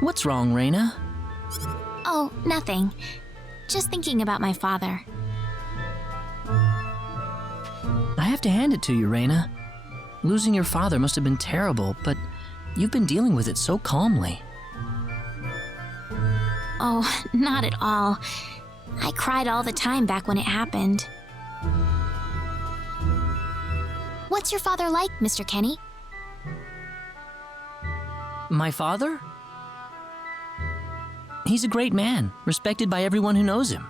What's wrong, Reina? Oh, nothing. Just thinking about my father. I have to hand it to you, Reina. Losing your father must have been terrible, but you've been dealing with it so calmly. Oh, not at all. I cried all the time back when it happened. What's your father like, Mr. Kenny? My father? He's a great man, respected by everyone who knows him.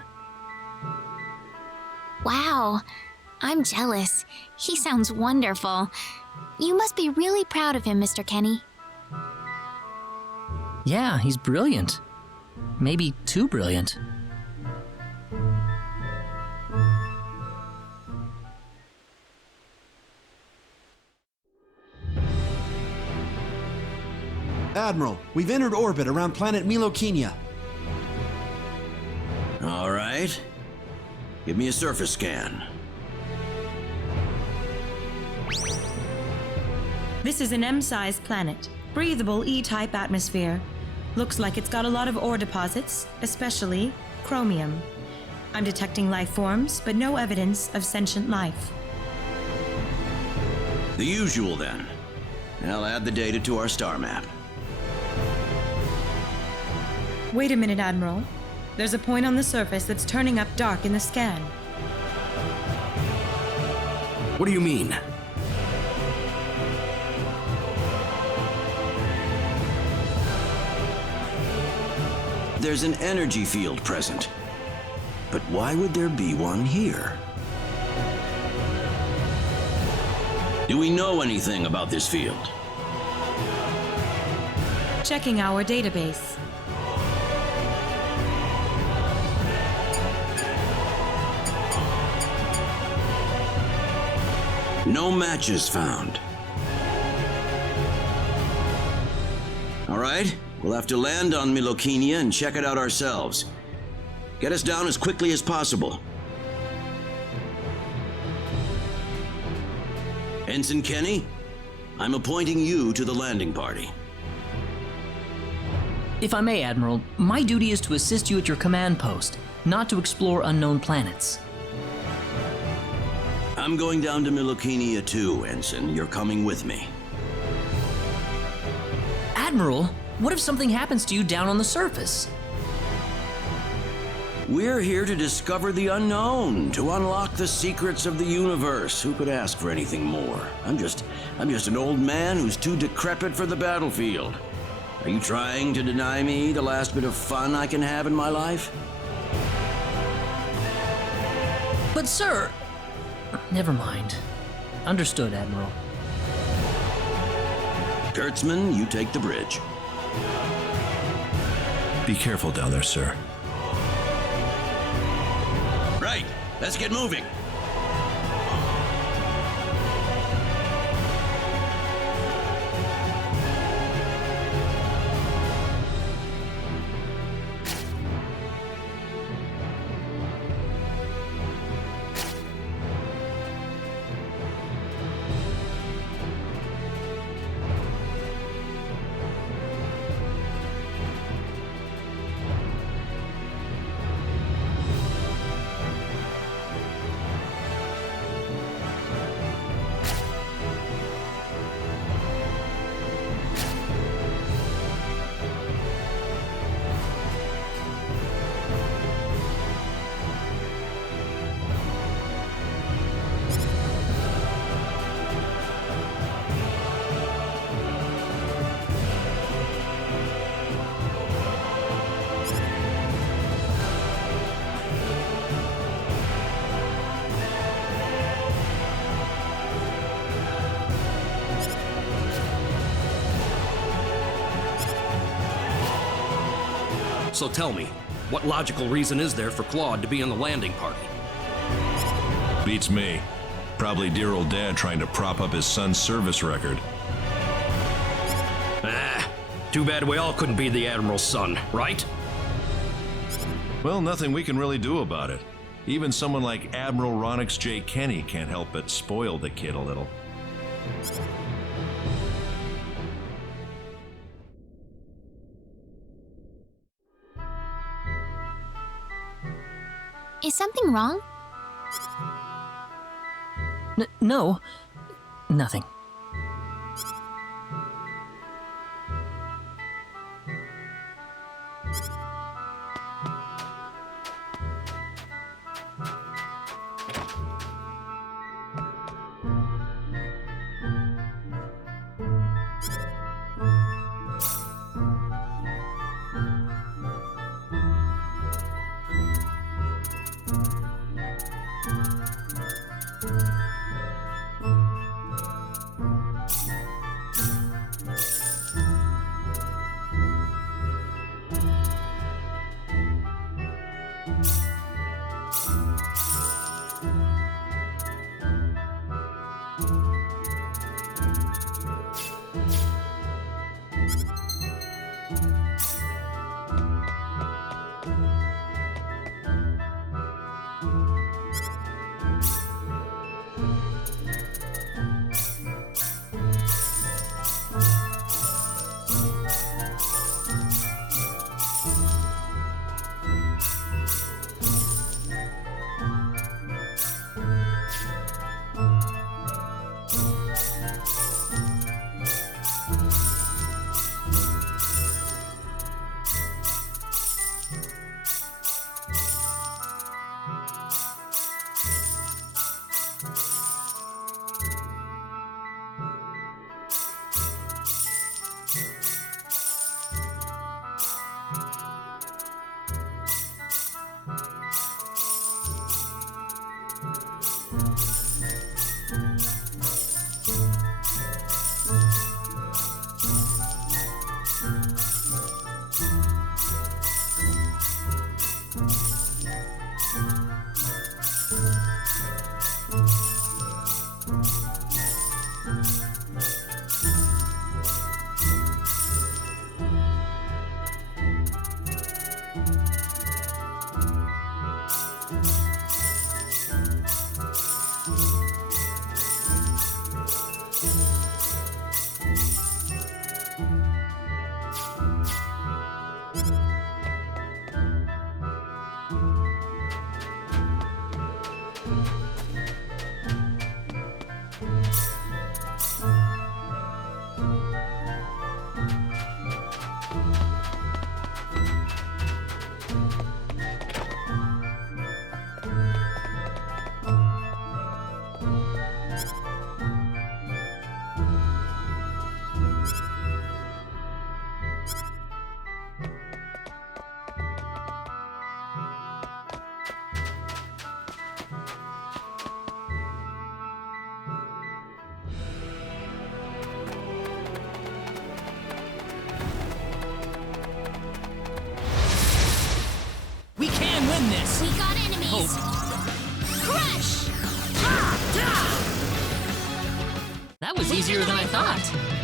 Wow, I'm jealous. He sounds wonderful. You must be really proud of him, Mr. Kenny. Yeah, he's brilliant. Maybe too brilliant. Admiral, we've entered orbit around planet Milokenia. All right. Give me a surface scan. This is an M-sized planet. Breathable E-type atmosphere. Looks like it's got a lot of ore deposits, especially chromium. I'm detecting life forms, but no evidence of sentient life. The usual, then. I'll add the data to our star map. Wait a minute, Admiral. There's a point on the surface that's turning up dark in the scan. What do you mean? There's an energy field present. But why would there be one here? Do we know anything about this field? Checking our database. No matches found. All right, we'll have to land on Milokenia and check it out ourselves. Get us down as quickly as possible. Ensign Kenny, I'm appointing you to the landing party. If I may, Admiral, my duty is to assist you at your command post, not to explore unknown planets. I'm going down to Milokenia too, Ensign. You're coming with me. Admiral, what if something happens to you down on the surface? We're here to discover the unknown, to unlock the secrets of the universe. Who could ask for anything more? I'm just an old man who's too decrepit for the battlefield. Are you trying to deny me the last bit of fun I can have in my life? But sir... Never mind. Understood, Admiral. Kurtzman, you take the bridge. Be careful down there, sir. Right, let's get moving. So tell me, what logical reason is there for Claude to be in the landing party? Beats me. Probably dear old dad trying to prop up his son's service record. Ah, too bad we all couldn't be the Admiral's son, right? Well, nothing we can really do about it. Even someone like Admiral Ronix J. Kenny can't help but spoil the kid a little. Is something wrong? No, nothing. We got enemies! Crush! That was easier than I thought.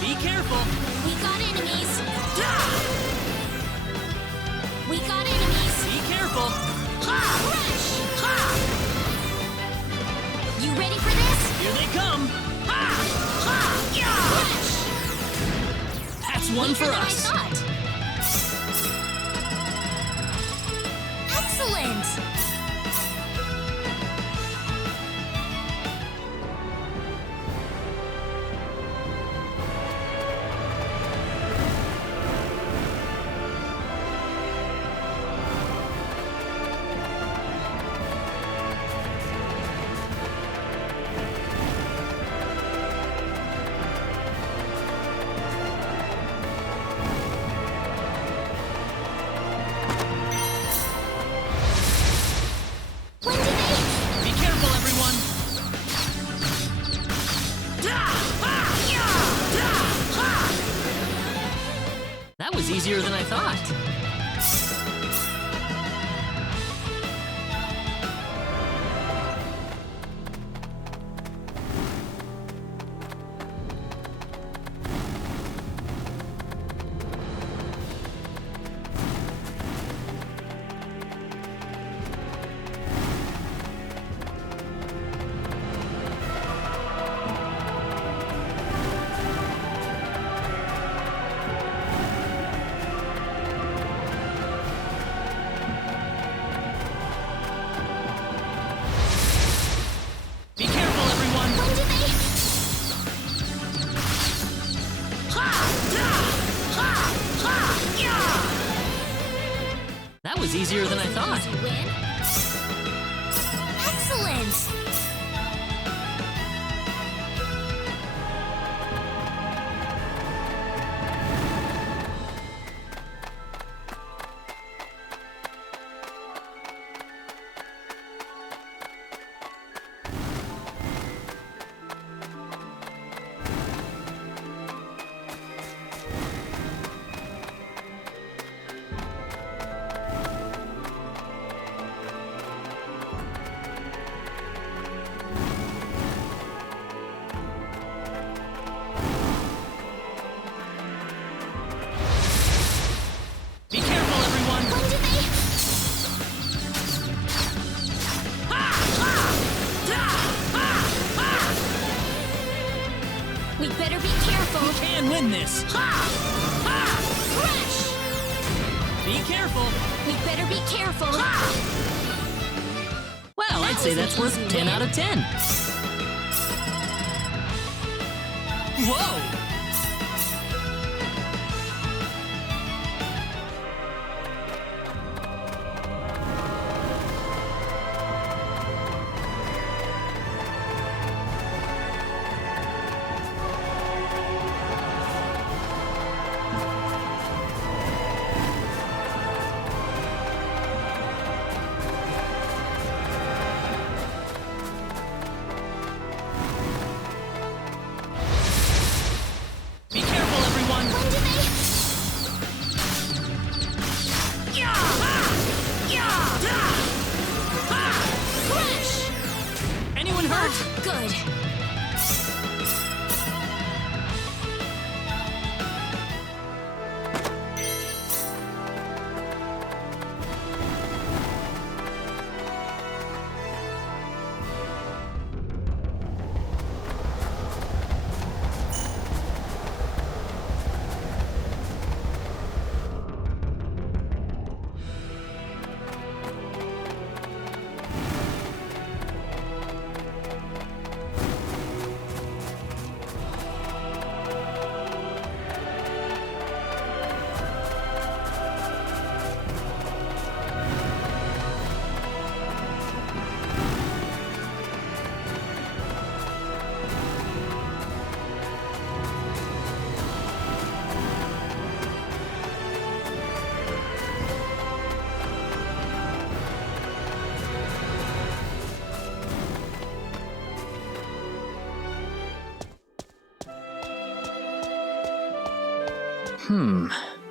Be careful. We got enemies. We got enemies. Be careful. Crush! You ready for this? Here they come. Crush! That's one for Weaker than I us. thought. Excellent! Be careful, everyone. That was easier than I thought. Be careful, everyone. When did they... That was easier than I thought. Easy win. Excellent! Be careful, everyone. When did they... We better be careful. We can win this. Crush! Be careful. We better be careful. Well, I'd say that's worth 10 out of 10. Whoa! Be careful, everyone. When did they... Crush! Anyone hurt? Good.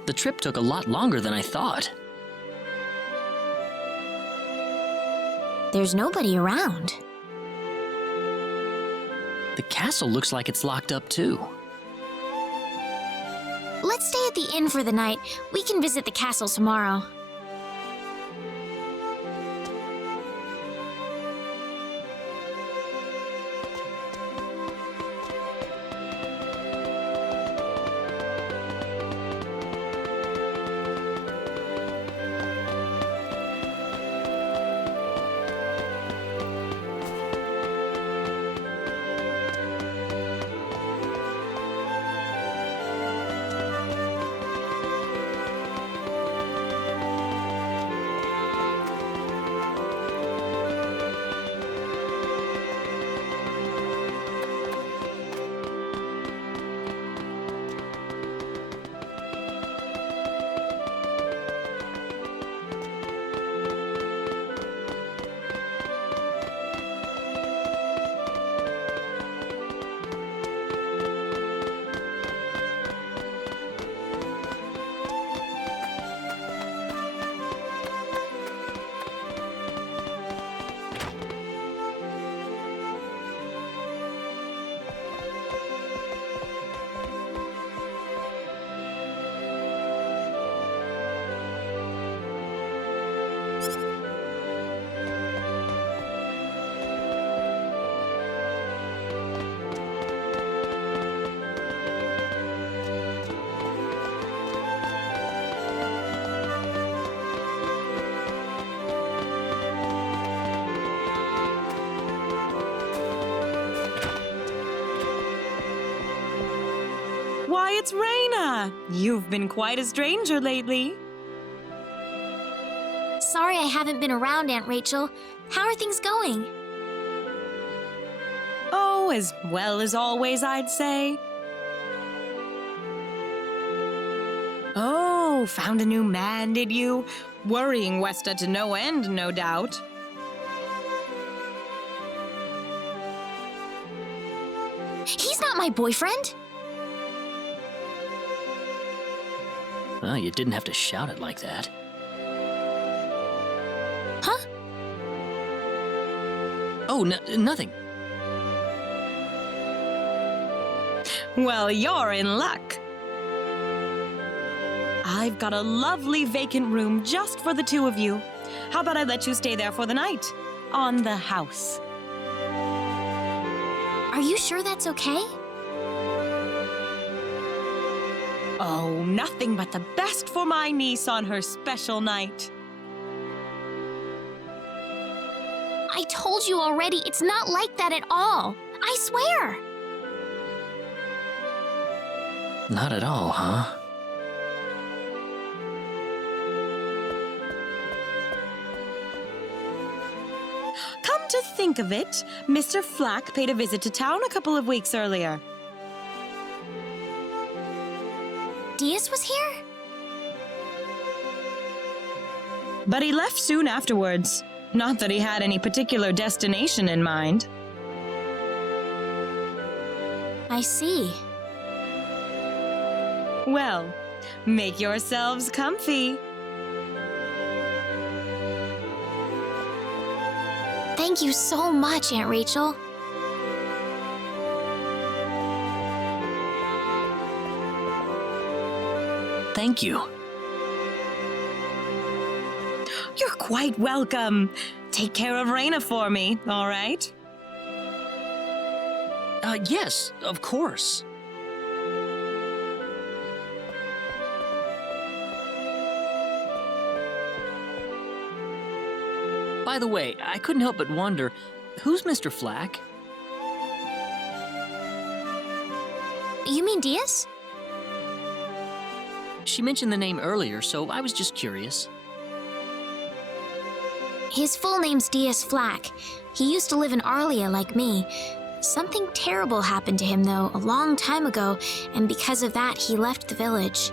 The trip took a lot longer than I thought. There's nobody around. The castle looks like it's locked up too. Let's stay at the inn for the night. We can visit the castle tomorrow. Why, it's Raina! You've been quite a stranger lately. Sorry I haven't been around, Aunt Rachel. How are things going? Oh, as well as always, I'd say. Oh, found a new man, did you? Worrying Westa to no end, no doubt. He's not my boyfriend. Well, you didn't have to shout it like that. Huh? Oh, nothing. Well, you're in luck. I've got a lovely vacant room just for the two of you. How about I let you stay there for the night? On the house. Are you sure that's okay? Oh, nothing but the best for my niece on her special night. I told you already, it's not like that at all. I swear. Not at all, huh? Come to think of it, Mr. Flack paid a visit to town a couple of weeks earlier. Diaz was here? But he left soon afterwards. Not that he had any particular destination in mind. I see. Well, make yourselves comfy. Thank you so much, Aunt Rachel. Thank you. You're quite welcome. Take care of Raina for me, all right? Yes, of course. By the way, I couldn't help but wonder, who's Mr. Flack? You mean Diaz? She mentioned the name earlier, so I was just curious. His full name's Diaz Flack. He used to live in Arlia like me. Something terrible happened to him, though, a long time ago, and because of that, he left the village.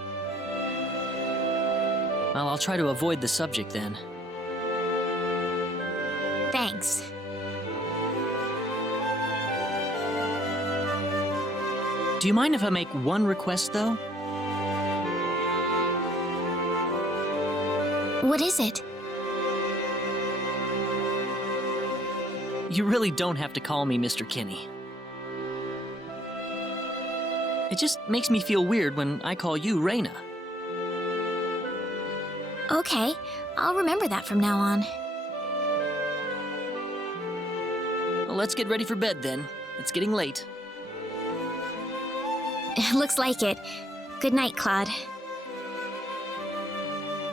Well, I'll try to avoid the subject then. Thanks. Do you mind if I make one request, though? What is it? You really don't have to call me Mr. Kinney. It just makes me feel weird when I call you Reina. Okay, I'll remember that from now on. Well, let's get ready for bed then. It's getting late. Looks like it. Good night, Claude.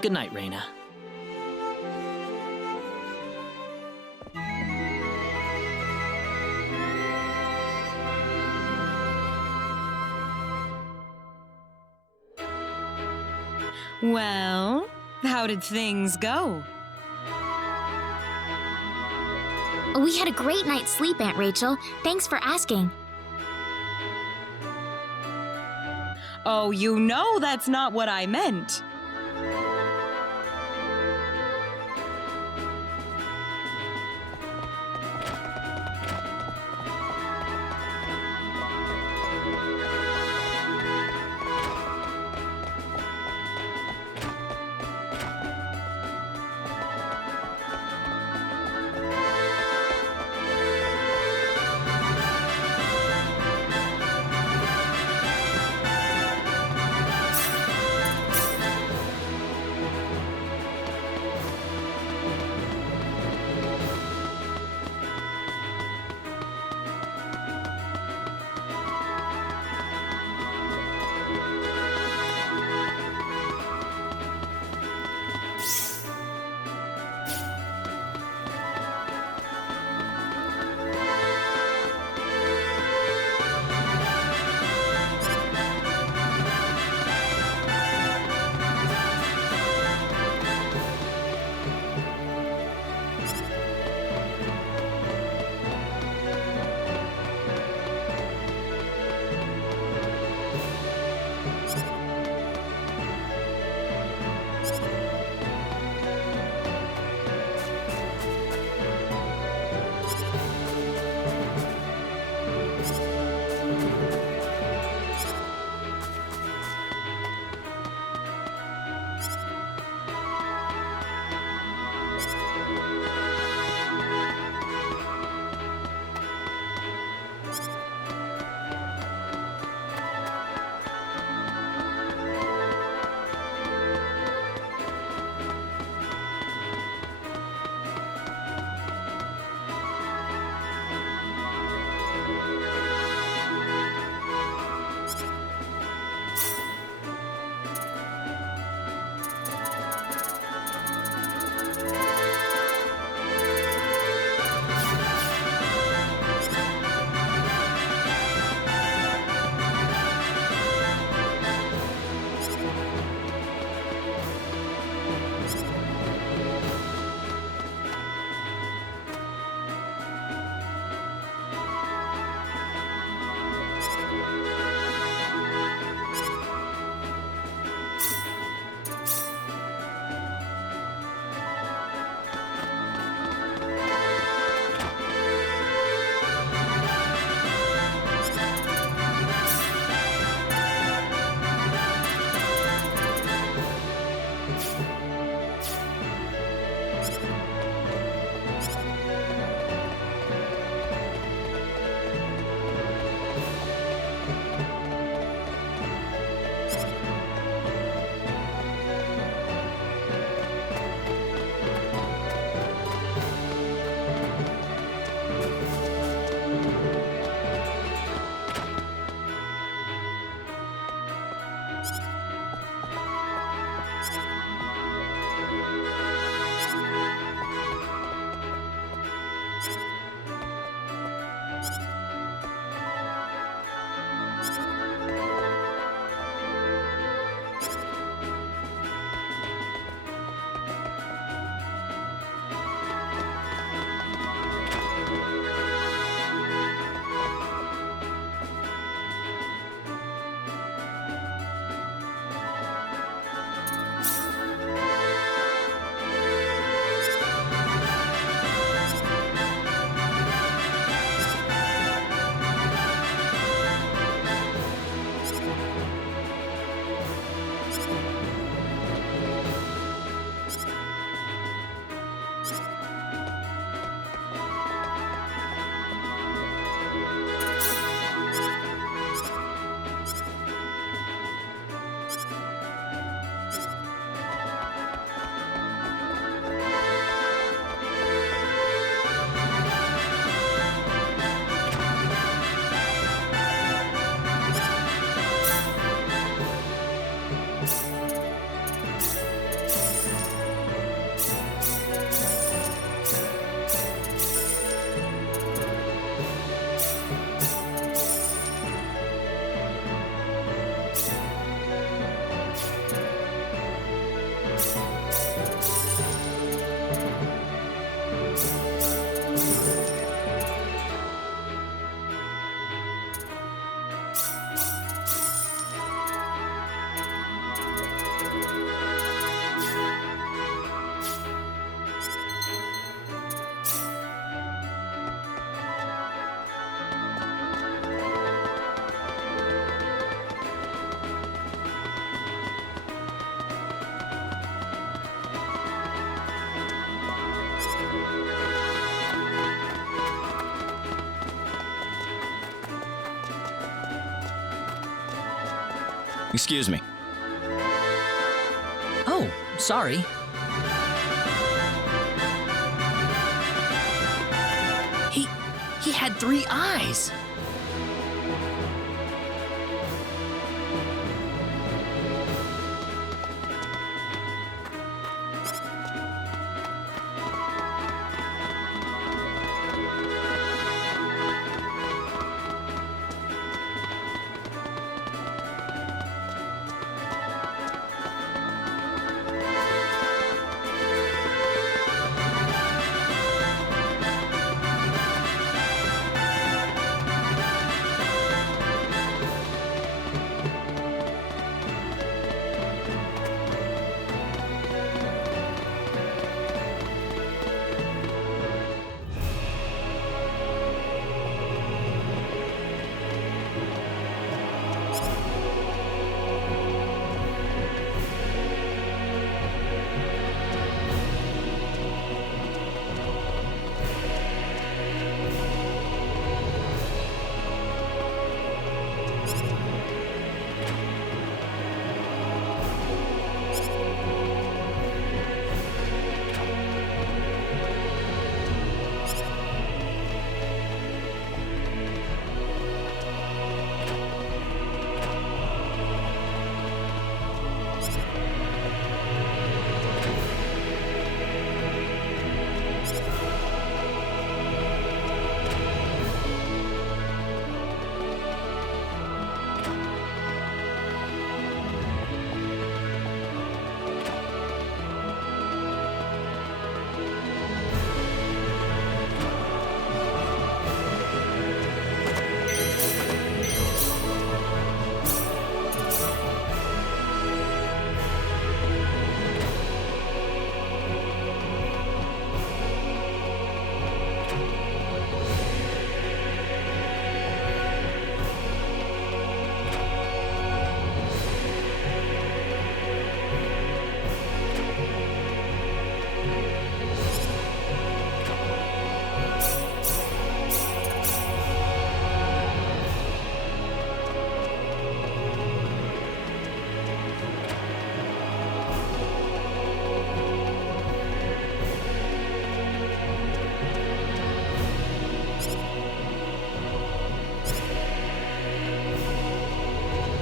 Good night, Reina. Well, how did things go? We had a great night's sleep, Aunt Rachel. Thanks for asking. Oh, you know that's not what I meant. Excuse me. Oh, sorry. He had 3 eyes.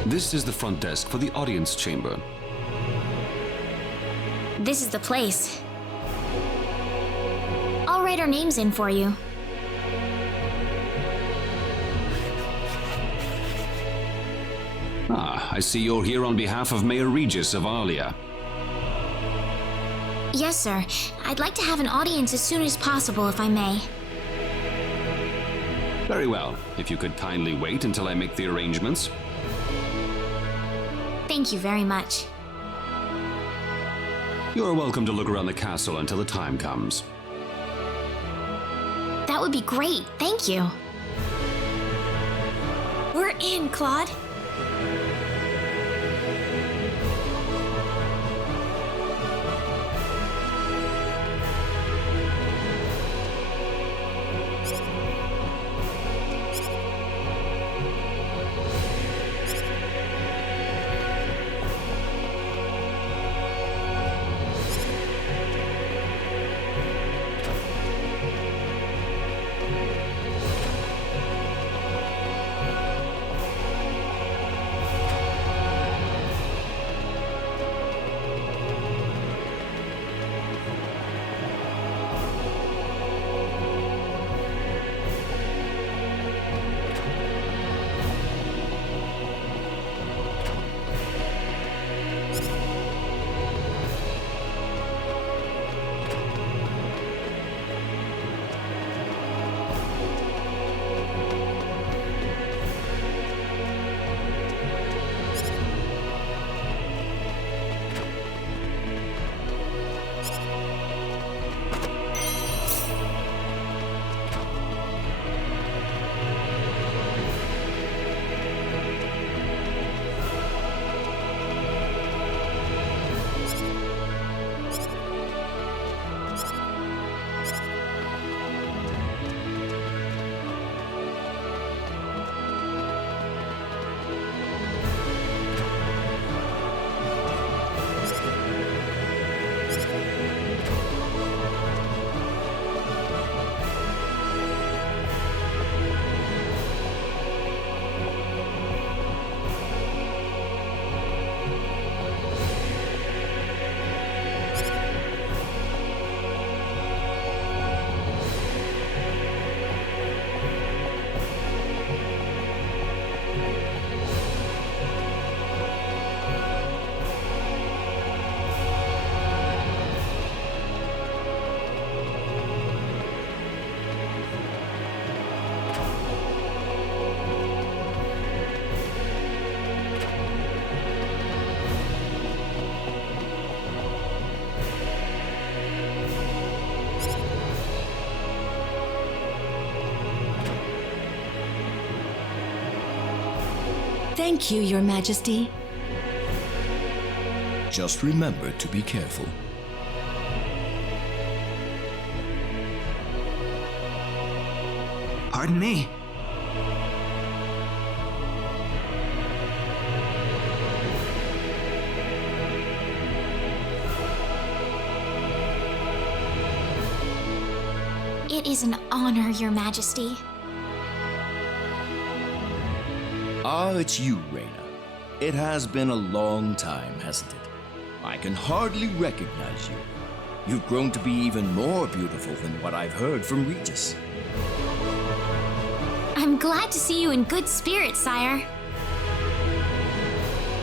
This is the front desk for the audience chamber. This is the place. I'll write our names in for you. Ah, I see you're here on behalf of Mayor Regis of Arlia. Yes, sir. I'd like to have an audience as soon as possible, if I may. Very well. If you could kindly wait until I make the arrangements. Thank you very much. You're welcome to look around the castle until the time comes. That would be great. Thank you. We're in, Claude. Thank you, Your Majesty. Just remember to be careful. Pardon me. It is an honor, Your Majesty. Ah, it's you, Raina. It has been a long time, hasn't it? I can hardly recognize you. You've grown to be even more beautiful than what I've heard from Regis. I'm glad to see you in good spirits, sire.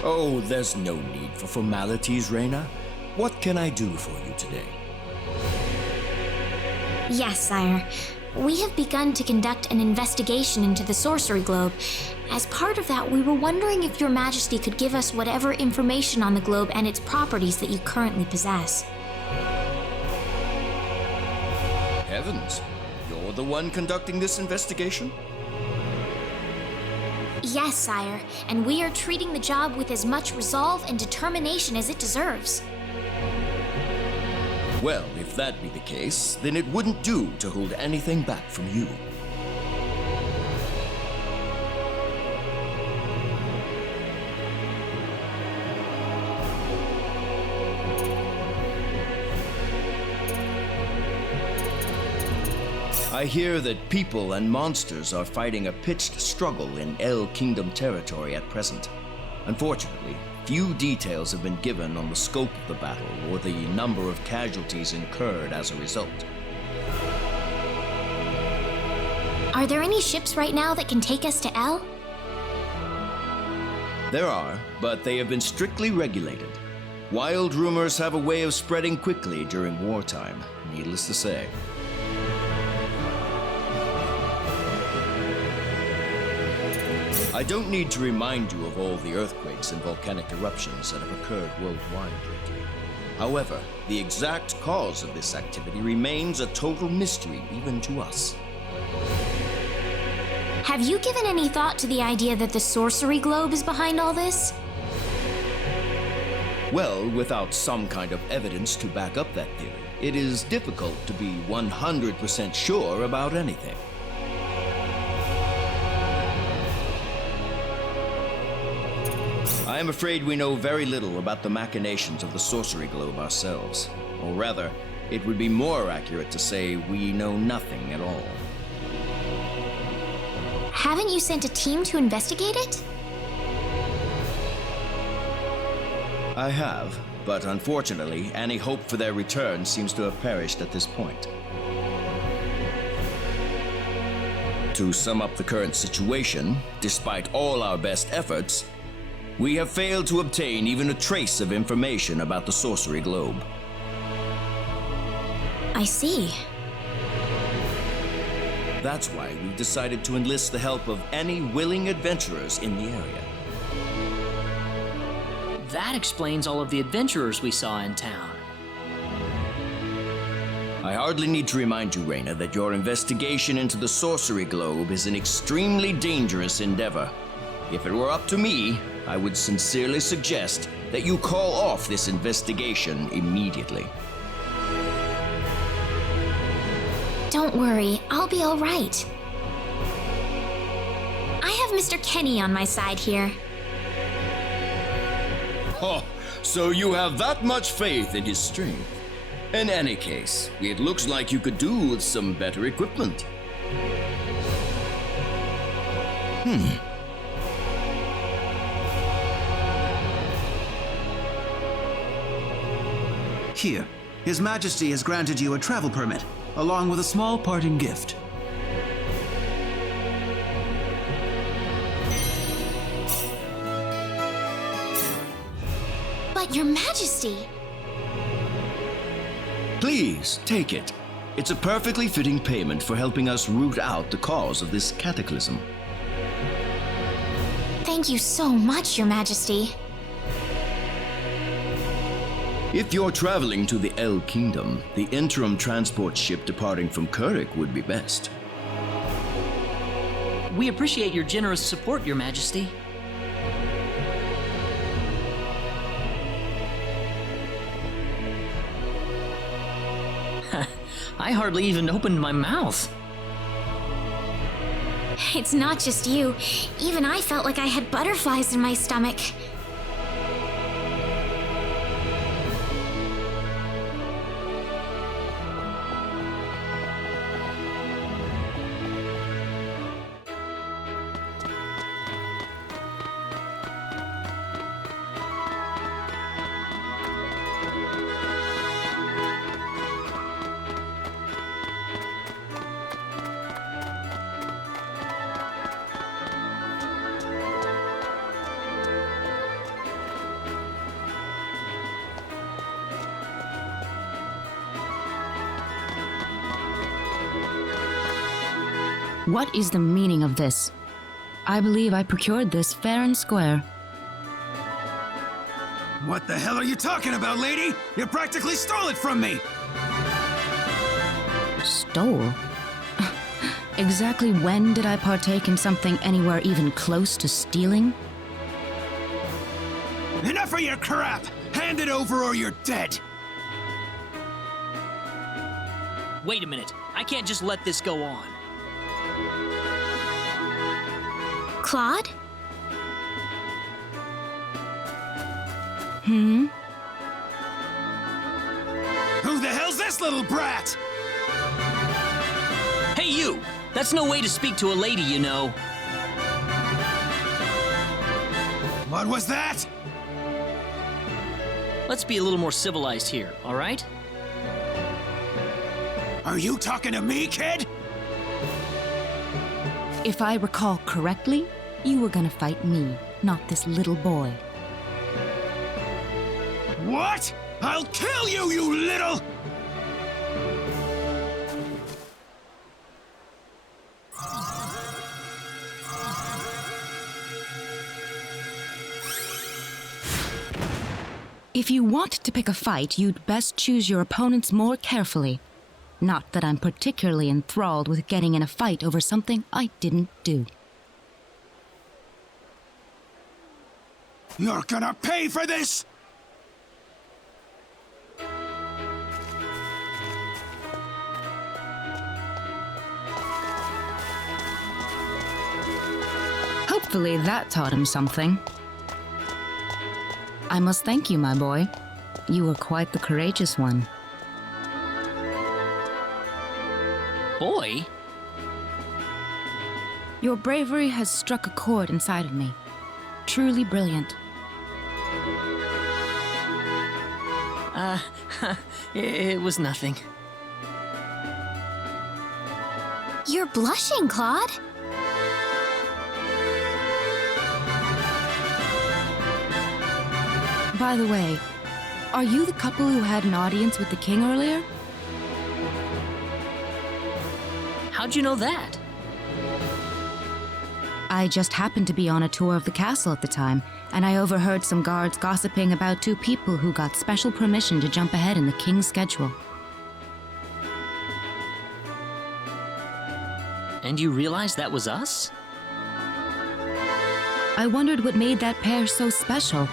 Oh, there's no need for formalities, Raina. What can I do for you today? Yes, sire. We have begun to conduct an investigation into the sorcery globe. As part of that, we were wondering if Your Majesty could give us whatever information on the globe and its properties that you currently possess. Heavens, you're the one conducting this investigation? Yes, sire, and we are treating the job with as much resolve and determination as it deserves. Well, if that be the case, then it wouldn't do to hold anything back from you. I hear that people and monsters are fighting a pitched struggle in El Kingdom territory at present. Unfortunately, few details have been given on the scope of the battle or the number of casualties incurred as a result. Are there any ships right now that can take us to El? There are, but they have been strictly regulated. Wild rumors have a way of spreading quickly during wartime, needless to say. I don't need to remind you of all the earthquakes and volcanic eruptions that have occurred worldwide lately. However, the exact cause of this activity remains a total mystery even to us. Have you given any thought to the idea that the sorcery globe is behind all this? Well, without some kind of evidence to back up that theory, it is difficult to be 100% sure about anything. I am afraid we know very little about the machinations of the sorcery globe ourselves. Or rather, it would be more accurate to say we know nothing at all. Haven't you sent a team to investigate it? I have, but unfortunately, any hope for their return seems to have perished at this point. To sum up the current situation, despite all our best efforts, we have failed to obtain even a trace of information about the sorcery globe. I see. That's why we decided to enlist the help of any willing adventurers in the area. That explains all of the adventurers we saw in town. I hardly need to remind you, Raina, that your investigation into the sorcery globe is an extremely dangerous endeavor. If it were up to me, I would sincerely suggest that you call off this investigation immediately. Don't worry, I'll be all right. I have Mr. Kenny on my side here. Oh, so you have that much faith in his strength. In any case, it looks like you could do with some better equipment. Here, His Majesty has granted you a travel permit, along with a small parting gift. But Your Majesty! Please, take it. It's a perfectly fitting payment for helping us root out the cause of this cataclysm. Thank you so much, Your Majesty. If you're traveling to the El Kingdom, the interim transport ship departing from Kurik would be best. We appreciate your generous support, Your Majesty. I hardly even opened my mouth. It's not just you. Even I felt like I had butterflies in my stomach. What is the meaning of this? I believe I procured this fair and square. What the hell are you talking about, lady? You practically stole it from me! Stole? Exactly when did I partake in something anywhere even close to stealing? Enough of your crap! Hand it over or you're dead! Wait a minute. I can't just let this go on. Claude? Who the hell's this little brat? Hey, you! That's no way to speak to a lady, you know. What was that? Let's be a little more civilized here, all right? Are you talking to me, kid? If I recall correctly, you were gonna fight me, not this little boy. What? I'll kill you, you little... If you want to pick a fight, you'd best choose your opponents more carefully. Not that I'm particularly enthralled with getting in a fight over something I didn't do. You're gonna pay for this! Hopefully that taught him something. I must thank you, my boy. You were quite the courageous one. Boy? Your bravery has struck a chord inside of me. Truly brilliant. It was nothing. You're blushing, Claude. By the way, are you the couple who had an audience with the king earlier? How'd you know that? I just happened to be on a tour of the castle at the time, and I overheard some guards gossiping about two people who got special permission to jump ahead in the king's schedule. And you realized that was us? I wondered what made that pair so special,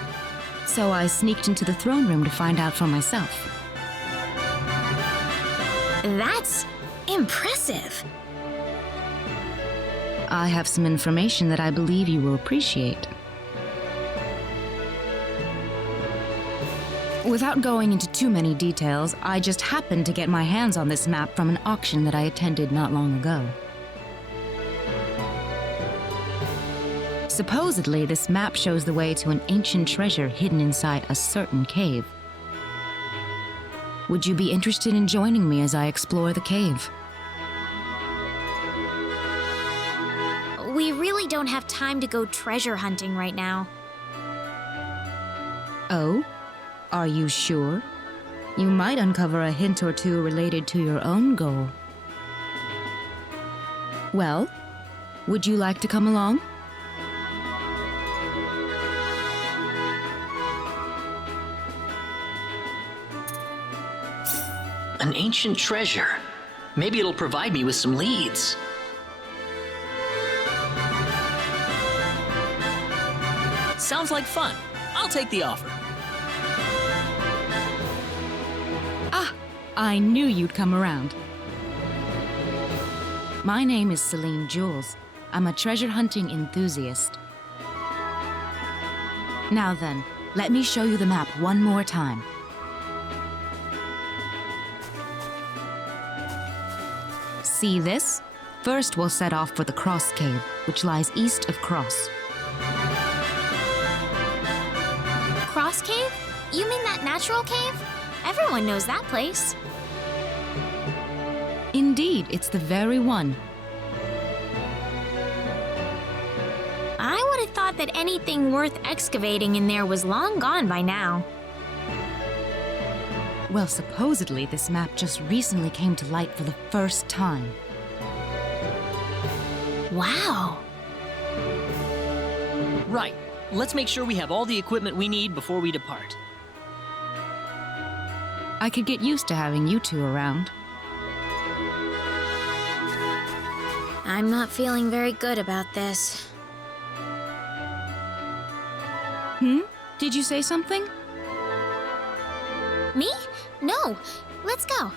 so I sneaked into the throne room to find out for myself. That's impressive. I have some information that I believe you will appreciate. Without going into too many details, I just happened to get my hands on this map from an auction that I attended not long ago. Supposedly, this map shows the way to an ancient treasure hidden inside a certain cave. Would you be interested in joining me as I explore the cave? We really don't have time to go treasure hunting right now. Oh? Are you sure? You might uncover a hint or two related to your own goal. Well, would you like to come along? An ancient treasure. Maybe it'll provide me with some leads. Sounds like fun. I'll take the offer. Ah, I knew you'd come around. My name is Celine Jules. I'm a treasure hunting enthusiast. Now then, let me show you the map one more time. See this? First, we'll set off for the Krosse Cave, which lies east of Krosse. Krosse Cave? You mean that natural cave? Everyone knows that place. Indeed, it's the very one. I would have thought that anything worth excavating in there was long gone by now. Well, supposedly this map just recently came to light for the first time. Wow. Right. Let's make sure we have all the equipment we need before we depart. I could get used to having you two around. I'm not feeling very good about this. Did you say something? Me? No. Let's go.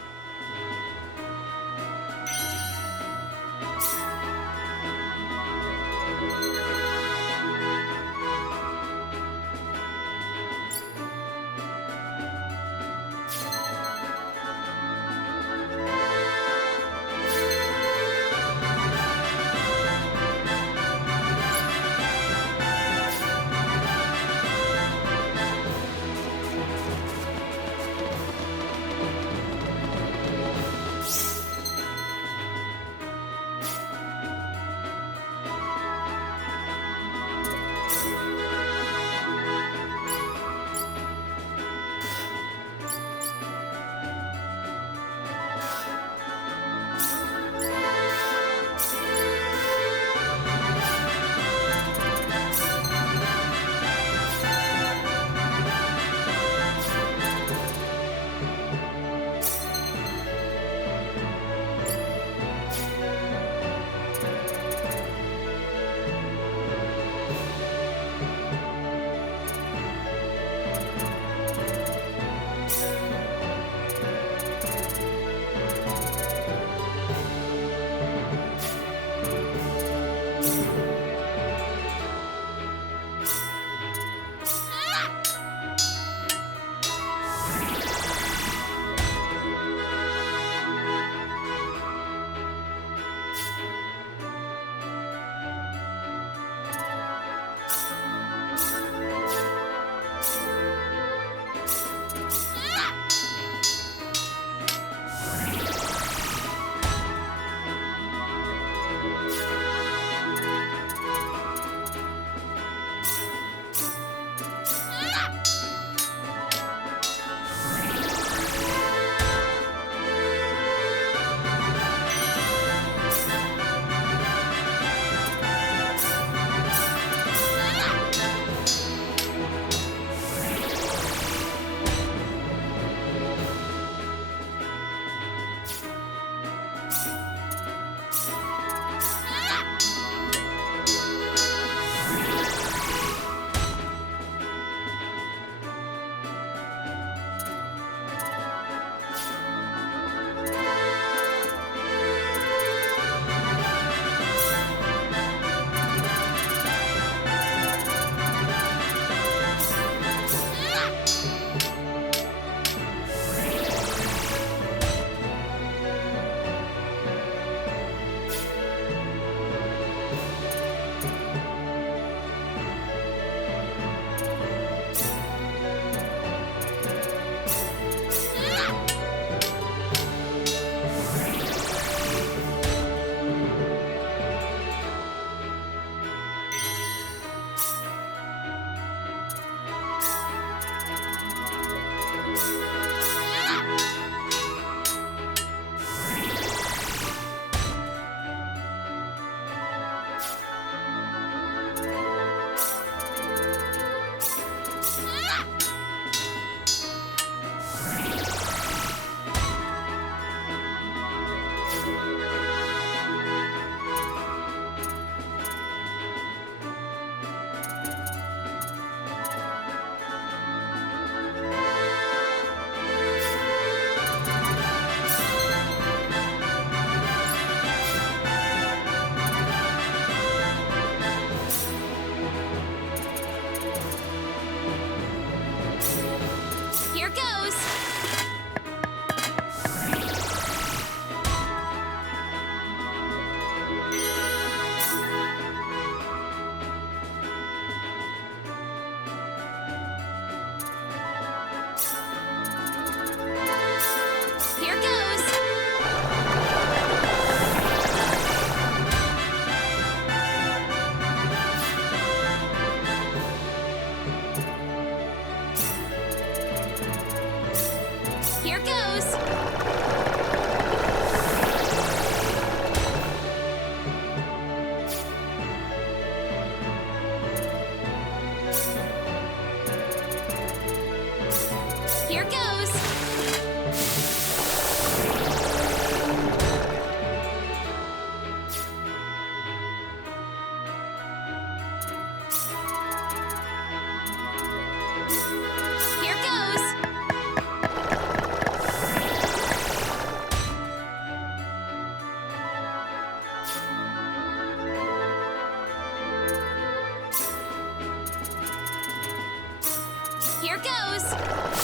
Here goes!